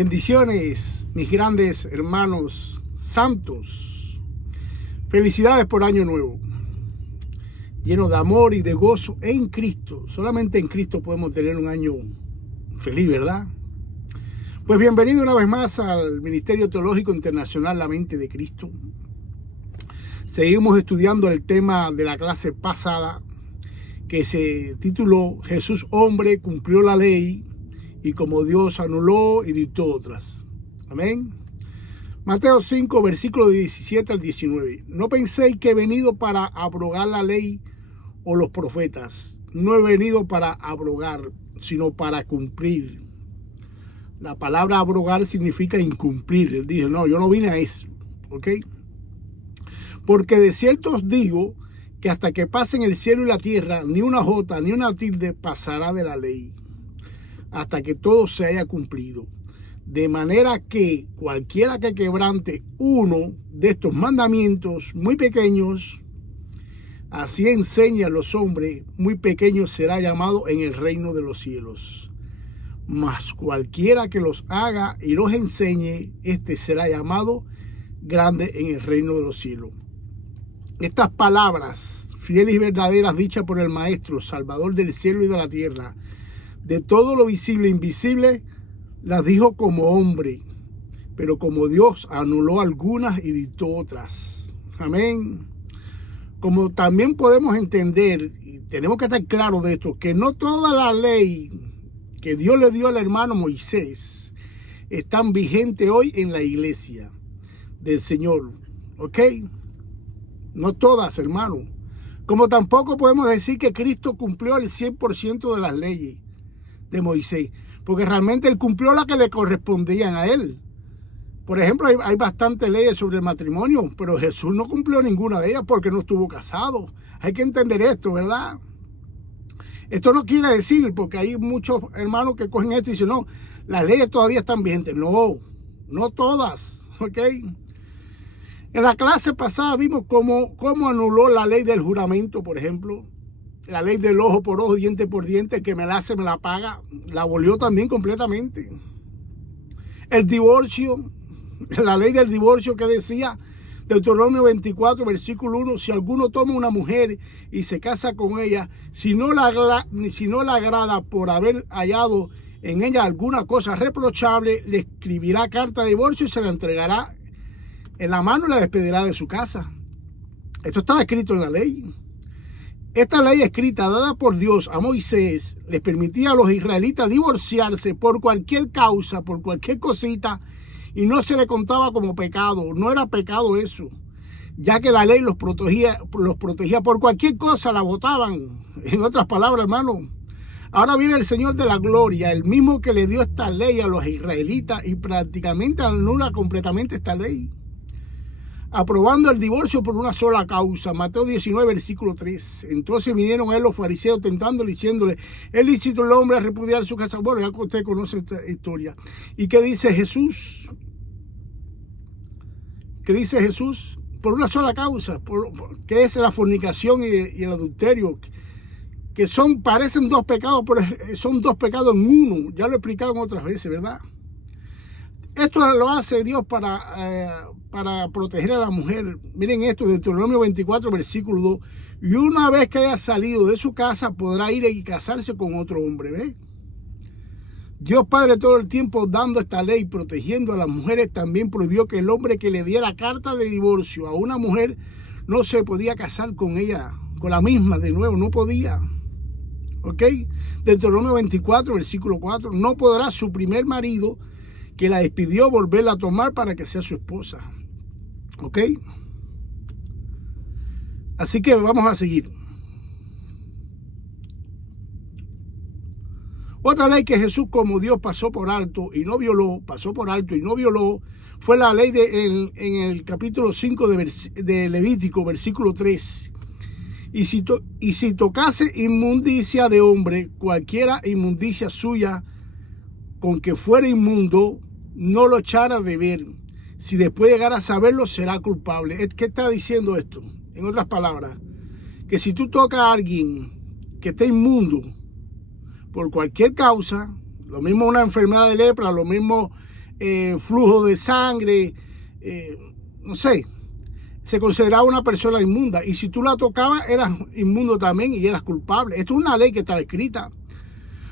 Bendiciones, mis grandes hermanos santos. Felicidades por Año Nuevo, lleno de amor y de gozo en Cristo. Solamente en Cristo podemos tener un año feliz, ¿verdad? Pues bienvenido una vez más al Ministerio Teológico Internacional La Mente de Cristo. Seguimos estudiando el tema de la clase pasada, que se tituló Jesús hombre cumplió la ley y como Dios anuló y dictó otras. Amén. Mateo 5, versículos 17 al 19. No penséis que he venido para abrogar la ley o los profetas. No he venido para abrogar, sino para cumplir. La palabra abrogar significa incumplir. Él dijo, no, yo no vine a eso. ¿Ok? Porque de cierto os digo que hasta que pasen el cielo y la tierra, ni una jota ni una tilde pasará de la ley, hasta que todo se haya cumplido. De manera que cualquiera que quebrante uno de estos mandamientos muy pequeños, así enseña a los hombres, muy pequeños será llamado en el reino de los cielos. Mas cualquiera que los haga y los enseñe, este será llamado grande en el reino de los cielos. Estas palabras fieles y verdaderas dichas por el Maestro, Salvador del cielo y de la tierra, de todo lo visible e invisible, las dijo como hombre, pero como Dios anuló algunas y dictó otras. Amén. Como también podemos entender, y tenemos que estar claros de esto, que no toda la ley que Dios le dio al hermano Moisés están vigente hoy en la iglesia del Señor. ¿Ok? No todas, hermano. Como tampoco podemos decir que Cristo cumplió el 100% de las leyes de Moisés, porque realmente él cumplió las que le correspondían a él. Por ejemplo, hay bastantes leyes sobre el matrimonio, pero Jesús no cumplió ninguna de ellas porque no estuvo casado. Hay que entender esto, ¿verdad? Esto no quiere decir, porque hay muchos hermanos que cogen esto y dicen, no, las leyes todavía están vigentes. No, no todas, ¿ok? En la clase pasada vimos cómo anuló la ley del juramento, por ejemplo. La ley del ojo por ojo, diente por diente, el que me la hace me la paga, la abolió también completamente. El divorcio, la ley del divorcio que decía, Deuteronomio 24, versículo 1, si alguno toma una mujer y se casa con ella, si no la agrada por haber hallado en ella alguna cosa reprochable, le escribirá carta de divorcio y se la entregará en la mano y la despedirá de su casa. Esto estaba escrito en la ley. Esta ley escrita, dada por Dios a Moisés, les permitía a los israelitas divorciarse por cualquier causa, por cualquier cosita, y no se le contaba como pecado. No era pecado eso, ya que la ley los protegía por cualquier cosa, la votaban. En otras palabras, hermano, ahora viene el Señor de la gloria, el mismo que le dio esta ley a los israelitas y prácticamente anula completamente esta ley, aprobando el divorcio por una sola causa. Mateo 19, versículo 3. Entonces vinieron a él los fariseos tentándole, diciéndole, es lícito el hombre a repudiar su casa. Bueno, ya que usted conoce esta historia. ¿Y qué dice Jesús? ¿Qué dice Jesús? Por una sola causa, que es la fornicación y el adulterio, que parecen dos pecados, pero son dos pecados en uno. Ya lo he explicado en otras veces, ¿verdad? Esto lo hace Dios para proteger a la mujer. Miren esto, Deuteronomio 24, versículo 2. Y una vez que haya salido de su casa, podrá ir y casarse con otro hombre. ¿Ve? Dios Padre todo el tiempo dando esta ley, protegiendo a las mujeres, también prohibió que el hombre que le diera carta de divorcio a una mujer no se podía casar con ella, con la misma de nuevo, no podía. ¿Ok? Deuteronomio 24, versículo 4. No podrá su primer marido que la despidió volverla a tomar para que sea su esposa. ¿Ok? Así que vamos a seguir. Otra ley que Jesús como Dios pasó por alto y no violó, fue la ley en el capítulo 5 de Levítico, versículo 3. Y si tocase inmundicia de hombre, cualquiera inmundicia suya, con que fuera inmundo, no lo echara de ver. Si después llegara a saberlo, será culpable. ¿Qué está diciendo esto? En otras palabras, que si tú tocas a alguien que esté inmundo por cualquier causa, lo mismo una enfermedad de lepra, lo mismo flujo de sangre, no sé, se consideraba una persona inmunda. Y si tú la tocabas, eras inmundo también y eras culpable. Esto es una ley que estaba escrita.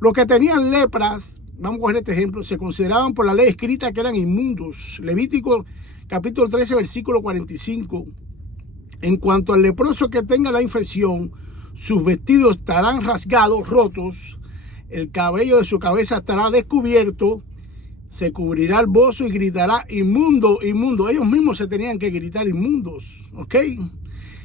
Los que tenían lepras, vamos a coger este ejemplo, se consideraban por la ley escrita que eran inmundos. Levítico capítulo 13, versículo 45. En cuanto al leproso que tenga la infección, sus vestidos estarán rasgados, rotos, el cabello de su cabeza estará descubierto, se cubrirá el bozo y gritará: inmundo, inmundo. Ellos mismos se tenían que gritar inmundos, ¿ok?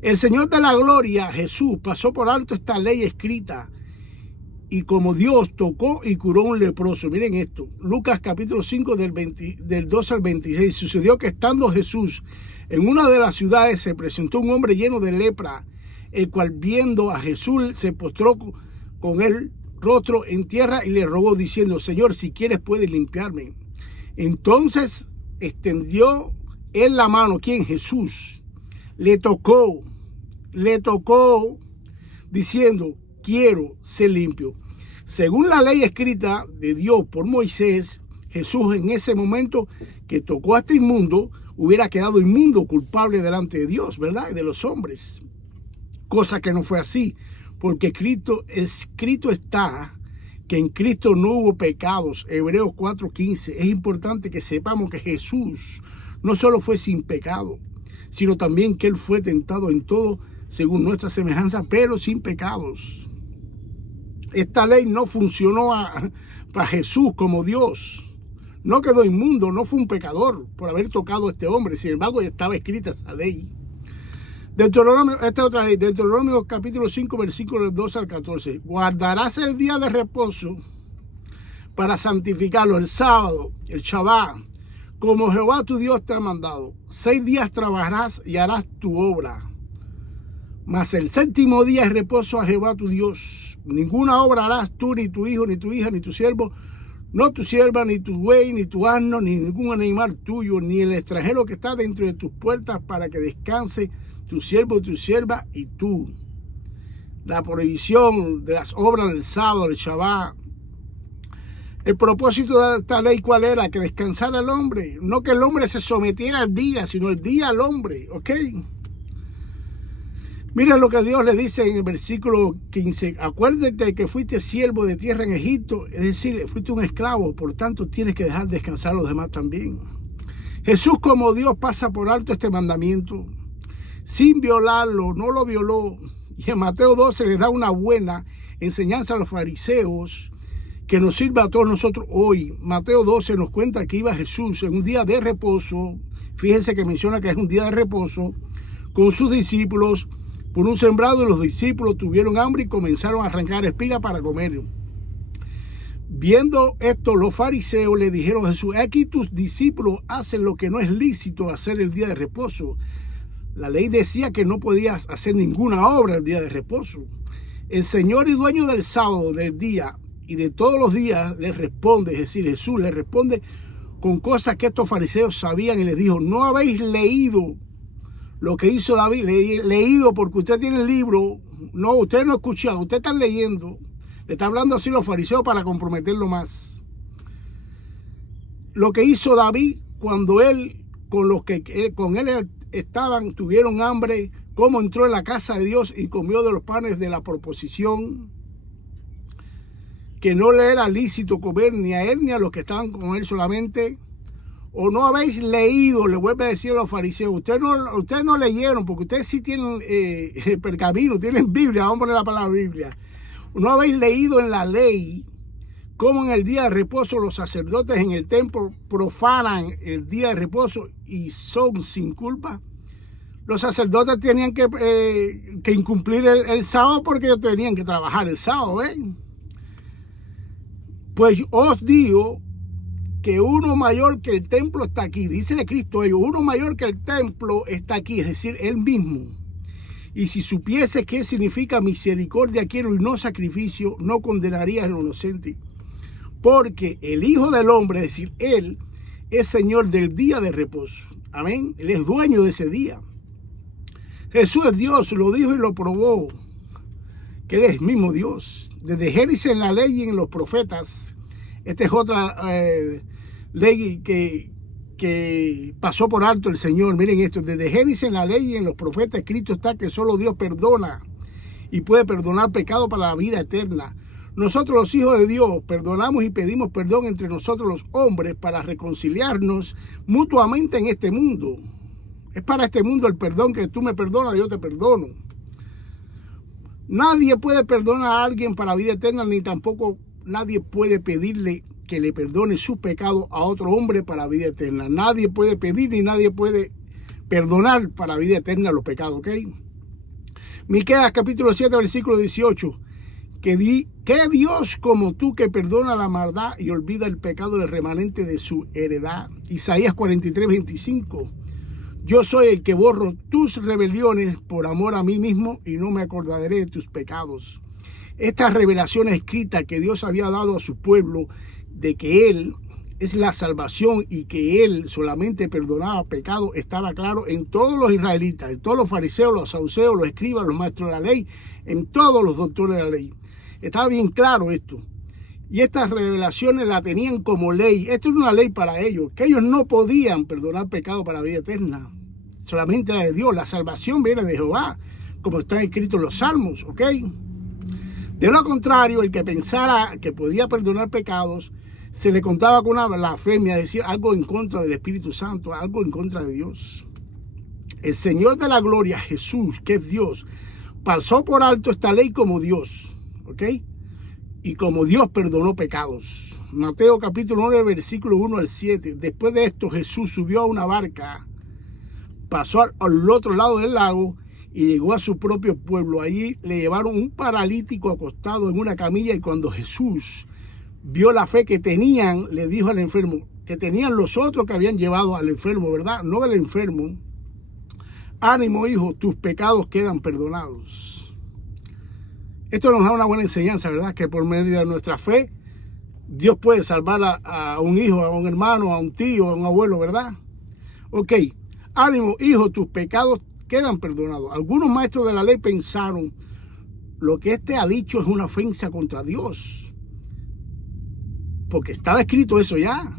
El Señor de la gloria, Jesús, pasó por alto esta ley escrita y como Dios tocó y curó a un leproso. Miren esto, Lucas capítulo 5 del 12 al 26. Sucedió que estando Jesús en una de las ciudades se presentó un hombre lleno de lepra, el cual viendo a Jesús se postró con el rostro en tierra y le rogó diciendo: Señor, si quieres puedes limpiarme. Entonces extendió él la mano, ¿quién? Jesús. Le tocó diciendo: quiero ser limpio. Según la ley escrita de Dios por Moisés, Jesús en ese momento que tocó a este inmundo, hubiera quedado inmundo, culpable delante de Dios, ¿verdad? Y de los hombres. Cosa que no fue así, porque escrito está que en Cristo no hubo pecados. Hebreos 4:15. Es importante que sepamos que Jesús no solo fue sin pecado, sino también que Él fue tentado en todo según nuestra semejanza, pero sin pecados. Esta ley no funcionó para Jesús como Dios. No quedó inmundo, no fue un pecador por haber tocado a este hombre. Sin embargo, ya estaba escrita esa ley. Deuteronomio capítulo 5, versículos 12 al 14. Guardarás el día de reposo para santificarlo, el sábado, el Shabbat, como Jehová tu Dios te ha mandado. 6 días trabajarás y harás tu obra. Mas el séptimo día es reposo a Jehová tu Dios. Ninguna obra harás tú, ni tu hijo, ni tu hija, ni tu siervo, no tu sierva, ni tu buey, ni tu asno, ni ningún animal tuyo, ni el extranjero que está dentro de tus puertas, para que descanse tu siervo, tu sierva y tú. La prohibición de las obras del sábado, del Shabbat. El propósito de esta ley, ¿cuál era? Que descansara el hombre. No que el hombre se sometiera al día, sino el día al hombre, ¿ok? Mira lo que Dios le dice en el versículo 15. Acuérdate que fuiste siervo de tierra en Egipto, es decir, fuiste un esclavo, por tanto tienes que dejar descansar a los demás también. Jesús como Dios pasa por alto este mandamiento, sin violarlo, no lo violó. Y en Mateo 12 le da una buena enseñanza a los fariseos que nos sirva a todos nosotros hoy. Mateo 12 nos cuenta que iba Jesús en un día de reposo, fíjense que menciona que es un día de reposo, con sus discípulos, por un sembrado, y los discípulos tuvieron hambre y comenzaron a arrancar espigas para comer. Viendo esto, los fariseos le dijeron a Jesús: aquí tus discípulos hacen lo que no es lícito hacer el día de reposo. La ley decía que no podías hacer ninguna obra el día de reposo. El Señor y dueño del sábado, del día y de todos los días, les responde, es decir, Jesús les responde con cosas que estos fariseos sabían y les dijo: ¿no habéis leído lo que hizo David? Leído porque usted tiene el libro. No, usted no escucha, usted está leyendo. Le está hablando así los fariseos para comprometerlo más. Lo que hizo David cuando él, con los que con él estaban, tuvieron hambre, cómo entró en la casa de Dios y comió de los panes de la proposición, que no le era lícito comer ni a él ni a los que estaban con él solamente. O no habéis leído, le vuelve a decir a los fariseos, ustedes no leyeron, porque ustedes sí tienen pergamino, tienen Biblia, vamos a poner la palabra Biblia. No habéis leído en la ley cómo en el día de reposo los sacerdotes en el templo profanan el día de reposo y son sin culpa. Los sacerdotes tenían que incumplir el sábado porque ellos tenían que trabajar el sábado, ¿eh? Pues os digo que uno mayor que el templo está aquí. Dícele Cristo a ellos: uno mayor que el templo está aquí, es decir, Él mismo. Y si supiese qué significa misericordia quiero y no sacrificio, no condenaría a lo inocente. Porque el Hijo del Hombre, es decir, Él, es Señor del día de reposo. Amén. Él es dueño de ese día. Jesús es Dios, lo dijo y lo probó, que Él es mismo Dios. Desde Génesis en la ley y en los profetas. Esta es otra ley que pasó por alto el Señor. Miren esto, desde Génesis en la ley y en los profetas escrito está que solo Dios perdona y puede perdonar pecado para la vida eterna. Nosotros los hijos de Dios perdonamos y pedimos perdón entre nosotros los hombres para reconciliarnos mutuamente en este mundo. Es para este mundo el perdón, que tú me perdonas, yo te perdono. Nadie puede perdonar a alguien para vida eterna, ni tampoco nadie puede pedirle que le perdone sus pecados a otro hombre para vida eterna. Nadie puede pedir ni nadie puede perdonar para vida eterna los pecados, ¿ok? Miqueas capítulo 7, versículo 18. Que Dios como tú que perdona la maldad y olvida el pecado del remanente de su heredad. Isaías 43, 25. Yo soy el que borro tus rebeliones por amor a mí mismo y no me acordaré de tus pecados. Esta revelación escrita que Dios había dado a su pueblo de que Él es la salvación y que Él solamente perdonaba pecados estaba claro en todos los israelitas, en todos los fariseos, los saduceos, los escribas, los maestros de la ley, en todos los doctores de la ley. Estaba bien claro esto. Y estas revelaciones la tenían como ley. Esto es una ley para ellos, que ellos no podían perdonar pecado para la vida eterna. Solamente la de Dios. La salvación viene de Jehová, como está escrito en los Salmos, ¿ok? De lo contrario, el que pensara que podía perdonar pecados, se le contaba con una blasfemia, decir algo en contra del Espíritu Santo, algo en contra de Dios. El Señor de la gloria, Jesús, que es Dios, pasó por alto esta ley como Dios, ¿ok? Y como Dios perdonó pecados. Mateo capítulo 9, versículo 1 al 7. Después de esto, Jesús subió a una barca, pasó al otro lado del lago y llegó a su propio pueblo. Allí le llevaron un paralítico acostado en una camilla y cuando Jesús vio la fe que tenían, le dijo al enfermo, que tenían los otros que habían llevado al enfermo, ¿verdad? No del enfermo. Ánimo, hijo, tus pecados quedan perdonados. Esto nos da una buena enseñanza, ¿verdad? Que por medio de nuestra fe, Dios puede salvar a un hijo, a un hermano, a un tío, a un abuelo, ¿verdad? Ok, ánimo, hijo, tus pecados quedan perdonados. Algunos maestros de la ley pensaron, lo que este ha dicho es una ofensa contra Dios. Porque estaba escrito eso ya,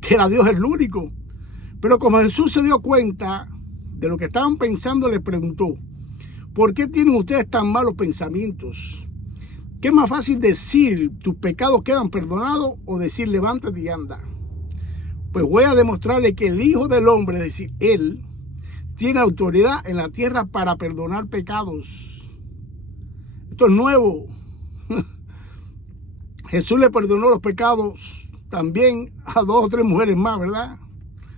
que era Dios el único. Pero como Jesús se dio cuenta de lo que estaban pensando, le preguntó, ¿por qué tienen ustedes tan malos pensamientos? ¿Qué es más fácil decir, tus pecados quedan perdonados, o decir, levántate y anda? Pues voy a demostrarle que el Hijo del Hombre, es decir, Él, tiene autoridad en la tierra para perdonar pecados. Esto es nuevo. Jesús le perdonó los pecados también a 2 o 3 mujeres más, ¿verdad?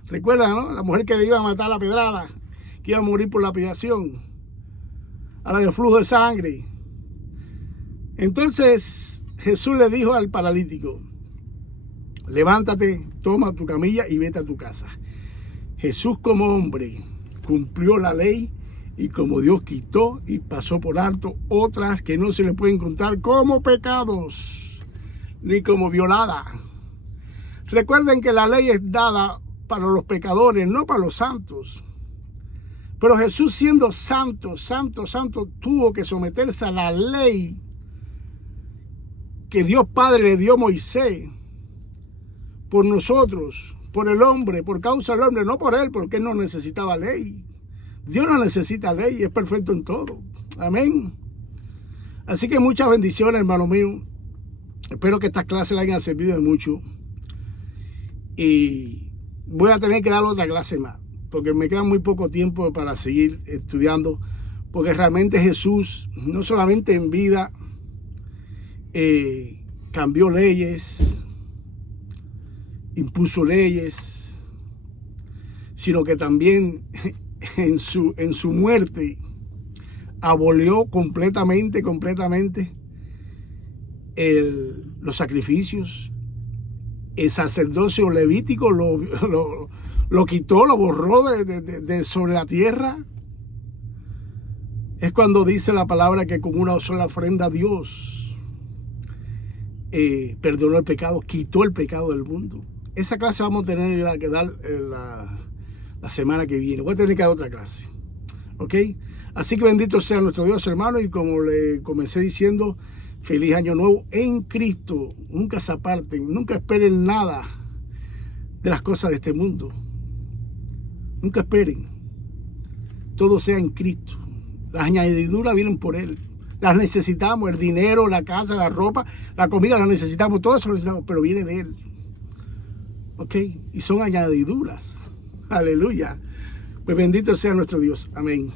Recuerdan, ¿no? La mujer que le iba a matar a la pedrada, que iba a morir por lapidación, a la de flujo de sangre. Entonces Jesús le dijo al paralítico, levántate, toma tu camilla y vete a tu casa. Jesús como hombre cumplió la ley y como Dios quitó y pasó por alto otras que no se le pueden contar como pecados ni como violada. Recuerden que la ley es dada para los pecadores, no para los santos. Pero Jesús, siendo santo, tuvo que someterse a la ley que Dios Padre le dio a Moisés por nosotros, por el hombre, por causa del hombre, no por él, porque él no necesitaba ley. Dios no necesita ley, es perfecto en todo. Amén. Así que muchas bendiciones, hermano mío. Espero que estas clases le hayan servido de mucho. Y voy a tener que dar otra clase más, porque me queda muy poco tiempo para seguir estudiando, porque realmente Jesús, no solamente en vida, cambió leyes, impuso leyes, sino que también en su muerte abolió completamente los sacrificios. El sacerdocio levítico lo quitó, lo borró de sobre la tierra. Es cuando dice la palabra que con una sola ofrenda Dios perdonó el pecado, quitó el pecado del mundo. Esa clase vamos a tener que dar la semana que viene. Voy a tener que dar otra clase, ¿ok? Así que bendito sea nuestro Dios, hermano, y como le comencé diciendo, feliz año nuevo en Cristo. Nunca se aparten, nunca esperen nada de las cosas de este mundo. Nunca esperen. Todo sea en Cristo. Las añadiduras vienen por Él. Las necesitamos, el dinero, la casa, la ropa, la comida, las necesitamos, todo eso lo necesitamos, pero viene de Él. ¿Ok? Y son añadiduras. Aleluya. Pues bendito sea nuestro Dios. Amén.